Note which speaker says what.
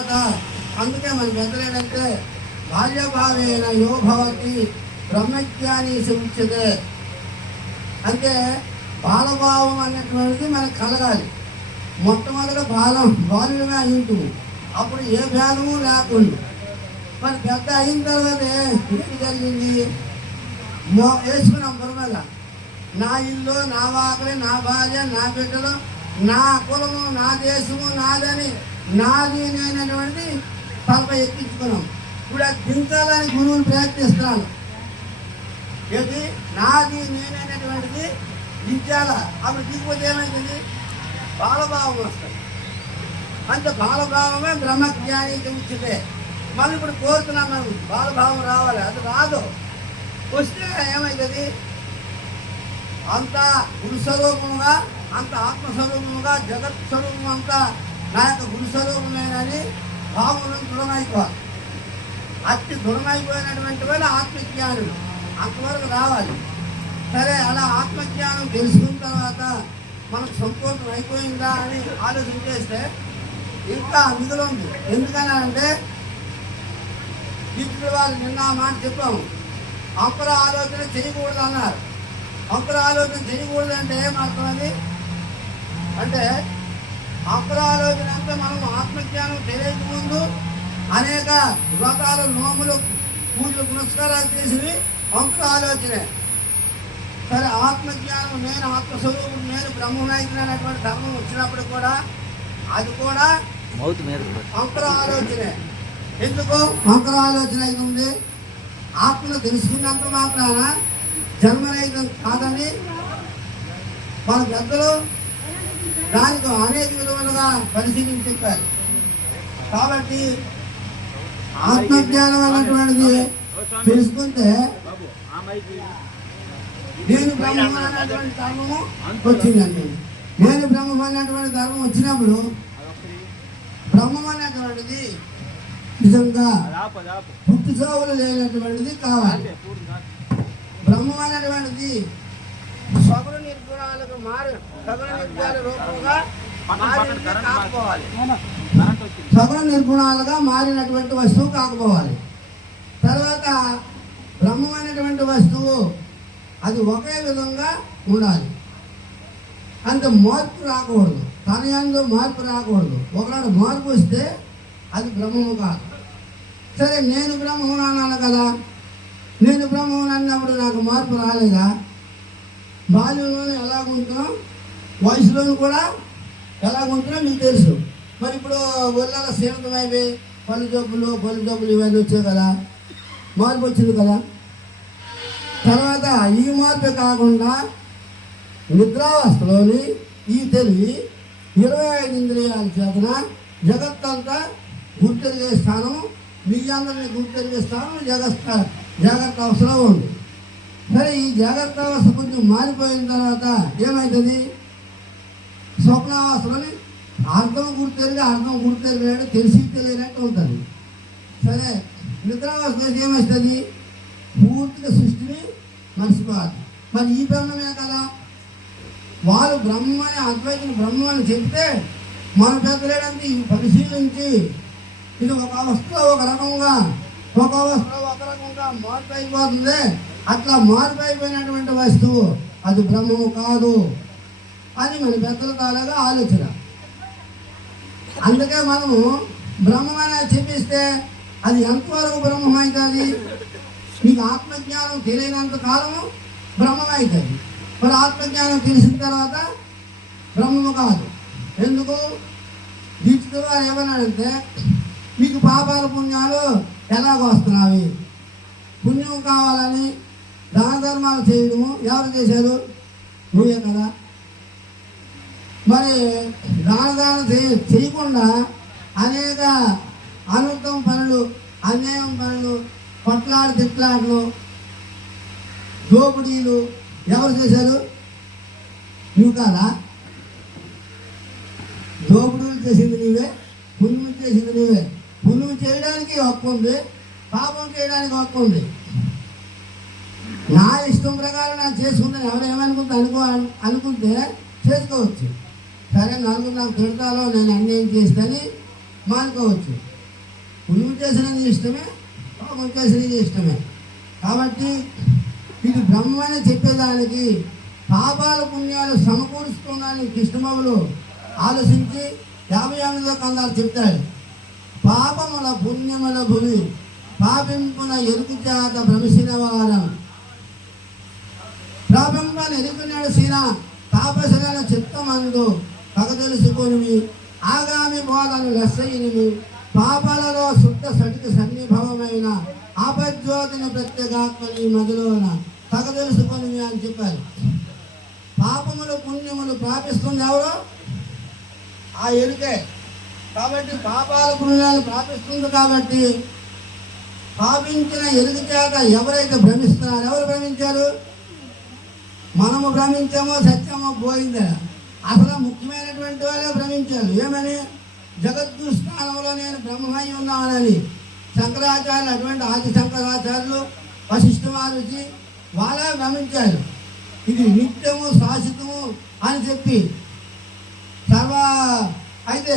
Speaker 1: తర్వాత అందుకే మనం పెద్దలు ఏంటంటే బాల్యభావేన యో భవతి బ్రహ్మజ్ఞాని ఉచ్యతే అంటే బాలభావం అనేటువంటిది మనకు కలగాలి. మొట్టమొదట బాలం బాలుడమే అయింటు అప్పుడు ఏ భేదము లేకుండా. మరి పెద్ద అయిన తర్వాత ఏం జరిగింది? మో వేసుకున్నాం బుర్రమల నా ఇల్లు నా వాకలి నా భార్య నా బిడ్డలు నా కులము నా దేశము నాదని నాది నేనటువంటి తలపై ఎక్కించుకున్నాం. ఇప్పుడు అది దించాలని గురువులు ప్రయత్నిస్తున్నాను ఏది నాది నేననేటువంటిది దించాల అప్పుడు దిగిపోతే ఏమైంది బాలభావం వస్తుంది. అంత బాలభావమే బ్రహ్మజ్ఞానికి ఉచితే మళ్ళీ ఇప్పుడు కోరుతున్నాం మనం బాలభావం రావాలి. అది రాదు. వస్తే ఏమవుతుంది అంత గురుస్వరూపముగా అంత ఆత్మస్వరూపముగా జగత్ స్వరూపం అంతా నా యొక్క గురుస్వరూపమేనని భావన దృఢమైపోవాలి. అతి దృఢమైపోయినటువంటి వాళ్ళు ఆత్మజ్ఞానులు. అంతవరకు రావాలి. సరే అలా ఆత్మజ్ఞానం తెలుసుకున్న తర్వాత మనకు సంపూర్ణం అయిపోయిందా అని ఆలోచన చేస్తే ఇంకా మిగులు ఉంది. ఎందుకని అంటే ఇప్పుడు వాళ్ళు నిన్న మాట చెప్పాము. అప్పుల ఆలోచన చేయకూడదు అన్నారు. అప్పుల ఆలోచన చేయకూడదు అంటే ఏమర్థం అది? అంటే అంటే మనం ఆత్మజ్ఞానం తెలియక ముందు అనేక వ్రతాలు నోములు పూజలు పునస్కారాలు చేసినవి అంకుల ఆలోచనే. సరే ఆత్మజ్ఞానం నేను ఆత్మస్వరూపం నేను బ్రహ్మమైతున్నటువంటి ధర్మం వచ్చినప్పుడు కూడా అది కూడా అంకుర ఆలోచనే. ఎందుకు? అంకుర ఆలోచన అయితే ఉంది? ఆత్మను తెలుసుకున్నంత మాత్రాన జన్మరహితం కాదని మన పెద్దలు దానికి అనేక విధములుగా పరిశీలించి చెప్పారు కాబట్టి ఆత్మజ్ఞానం అన్నటువంటిది తెలుసుకుంటే నేను బ్రహ్మం అన్నటువంటి ధర్మము వచ్చిందండి. నేను బ్రహ్మం అన్నటువంటి ధర్మం వచ్చినప్పుడు బ్రహ్మం అనేటువంటిది నిజంగా పుట్టు చావులు లేనటువంటిది కావాలి. బ్రహ్మం అనేటువంటిది సగుణ నిర్గుణాలకు మారు సగుణ నిర్గుణాల రూపంగా సగుణ నిర్గుణాలుగా మారినటువంటి వస్తువు కాకపోవాలి. తర్వాత బ్రహ్మం అనేటువంటి వస్తువు అది ఒకే విధంగా ఉండాలి. అంత మార్పు రాకూడదు. తన యందు మార్పు రాకూడదు. ఒకనాడు మార్పు వస్తే అది బ్రహ్మము కాదు. సరే నేను అన్నాను కదా. నేను బ్రహ్మమును అన్నప్పుడు నాకు మార్పు రాలేదా? బాల్యంలోనే ఎలాగుంటున్నాం? వయసులోను కూడా ఎలాగుంటున్నా మీకు తెలుసు. మరి ఇప్పుడు ఒళ్ళ క్షీణతమైపోయి పళ్ళు జబ్బులు పళ్ళు జబ్బులు ఇవన్నీ వచ్చాయి కదా. మార్పు వచ్చింది కదా. తర్వాత ఈ మార్పు కాకుండా నిద్రావస్థలోని ఈ తెలివి ఇరవై ఐదు ఇంద్రియాల చేతన జగత్తంతా గుర్తెరిగే స్థానం మీ అందరినీ గుర్తెరిగే స్థానం జగత్ జాగ్రత్త అవసరం ఉంది. సరే ఈ జాగ్రత్త అవస్థ కొంచెం మారిపోయిన తర్వాత ఏమవుతుంది స్వప్నావస్థలోని అర్థం గుర్తెరిగి అర్థం గుర్తెరిగాడు తెలిసి తెలియనట్టు ఉంటుంది సరే నిద్రావాసం అయితే ఏమవుతుంది పూర్తిగా సృష్టిని మర్చిపోవాలి. మరి ఈ బ్రహ్మమే కదా? వాళ్ళు బ్రహ్మని అద్వైతం బ్రహ్మని చెప్తే మన పెద్దలేడంతా ఇవి పరిశీలించి ఇది ఒక అవస్థలో ఒక రకంగా ఒక అవస్థలో ఒక రకంగా మార్పు అయిపోతుంది. అట్లా మార్పు అయిపోయినటువంటి వస్తువు అది బ్రహ్మము కాదు. అని మన పెద్దల తాలూగా ఆలోచన. అందుకే మనము బ్రహ్మమని చెప్పిస్తే అది ఎంతవరకు బ్రహ్మమవుతుంది మీకు ఆత్మజ్ఞానం తెలియనంత కాలము బ్రహ్మమైతుంది. మరి ఆత్మజ్ఞానం తెలిసిన తర్వాత బ్రహ్మము కాదు. ఎందుకు? దీక్షిత గారు ఏమన్నాడంటే మీకు పాపాల పుణ్యాలు ఎలాగ వస్తున్నాయి? పుణ్యం కావాలని దాన ధర్మాలు చేయడము ఎవరు చేశారు? నువ్వే కదా? మరి దానదాన చేయకుండా అనేక అనర్థం పనులు అన్యాయం పనులు కొట్లాడి తిట్లాడలు దోపిడీలు ఎవరు చేశారు? నువ్వు కాదా దోపిడీలు చేసింది నీవే పుణ్యం చేసింది నీవే. పుణ్యం చేయడానికి హక్కు ఉంది పాపం చేయడానికి హక్కు ఉంది. నా ఇష్టం ప్రకారం నాకు చేసుకుంటాను ఎవరు ఏమనుకుంటే అనుకో అనుకుంటే చేసుకోవచ్చు. సరే నలుగురు నాకు తిడతాలో నేను అన్యాయం చేస్తాని మానుకోవచ్చు. పుణ్యం చేసినది ఇష్టమే పాపం చేసినది ఇష్టమే. కాబట్టి ఇది బ్రహ్మమైన చెప్పేదానికి పాపాల పుణ్యాలు సమకూరుస్తున్నాను కృష్ణబాబులు ఆలోచించి యాభై ఎనిమిదో కందాలు చెప్తాడు పాపముల పుణ్యముల భూమి పాపింపున ఎరుకుచేత భ్రమిసిన వారం. ప్రారంభాన్ని ఎరుకున్నాడు సీన చిత్తం చిత్తమందు పగ తెలుసుకొని ఆగామి బోధను లెస్సయినవి పాపాలలో శుద్ధ సటిక సన్నిభవమైన ఆపజ్యోతిని ప్రత్యేగాత్మని మదిలోన పగ తెలుసుకొని అని చెప్పారు. పాపములు పుణ్యములు ప్రాపిస్తుంది ఎవరు? ఆ ఎరుకే. కాబట్టి పాపాల పుణ్యాలు ప్రాపిస్తుంది కాబట్టి పాపించిన ఎరుగు చేత ఎవరైతే భ్రమిస్తున్నారో ఎవరు భ్రమించారు? మనము భ్రమించామో సత్యమో పోయిందా. అసలు ముఖ్యమైనటువంటి వాళ్ళే భ్రమించారు. ఏమని? జగద్దు స్థానంలో నేను బ్రహ్మమై ఉన్నానని శంకరాచార్యులు అటువంటి ఆది శంకరాచార్యులు వశిష్ఠ మహర్షి వాళ్ళే భ్రమించారు. ఇది నిత్యము శాశ్వతము అని చెప్పి. సర్వ అయితే